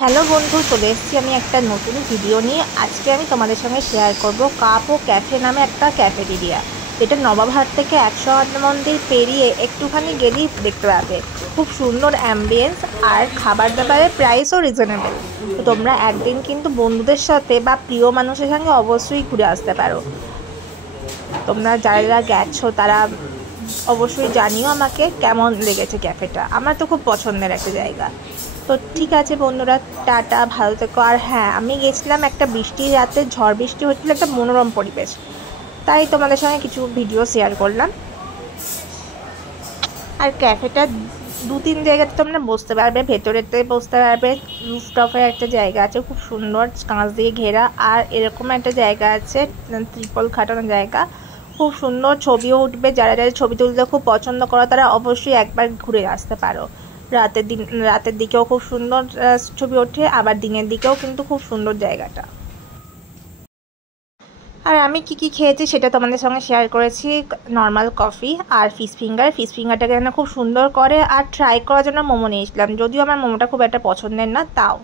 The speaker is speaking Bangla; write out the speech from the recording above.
হ্যালো বন্ধু, চলে এসেছি আমি একটা নতুন ভিডিও নিয়ে। আজকে আমি তোমাদের সঙ্গে শেয়ার করব কাপ ও ক্যাফে নামে একটা ক্যাফেটেরিয়া, যেটা নবাবহাট থেকে 108 মন্দির পেরিয়ে একটুখানি গেলেই দেখতে পাবে। খুব সুন্দর অ্যাম্বিয়েন্স আর খাবার দাবারের প্রাইসও রিজনেবল। তো তোমরা একদিন কিন্তু বন্ধুদের সাথে বা প্রিয় মানুষের সঙ্গে অবশ্যই ঘুরে আসতে পারো। তোমরা যারা যারা গেছো তারা অবশ্যই জানিও আমাকে কেমন লেগেছে ক্যাফেটা। আমার তো খুব পছন্দের একটা জায়গা। তো ঠিক আছে বন্ধুরা, টাটা, ভালো থেকো। আর হ্যাঁ, আমি গেছিলাম একটা বৃষ্টির রাতে, ঝড় বৃষ্টি হচ্ছিল, একটা মনোরম পরিবেশ, তাই তোমাদের সঙ্গে কিছু ভিডিও শেয়ার করলাম। আর ক্যাফেটা 2-3 জায়গাতে তোমরা বসতে পারবে, ভেতরেতে বসতে পারবে, রুফটপে একটা জায়গা আছে খুব সুন্দর, কাঁচ দিয়ে ঘেরা, আর এরকম একটা জায়গা আছে ত্রিপল খাটানো জায়গা, খুব সুন্দর ছবিও উঠবে। যারা যারা ছবি তুলতে খুব পছন্দ করো তারা অবশ্যই একবার ঘুরে আসতে পারো। রাতের দিকেও খুব সুন্দর ছবি ওঠে, আবার দিনের দিকেও কিন্তু খুব সুন্দর জায়গাটা। আর আমি কি কি খেয়েছি সেটা তোমাদের সঙ্গে শেয়ার করেছি। নর্মাল কফি আর ফিশ ফিঙ্গারটাকে যেন খুব সুন্দর করে, আর ট্রাই করার জন্য মোমো নিয়েছিলাম, যদিও আমার মোমোটা খুব একটা পছন্দের না, তাও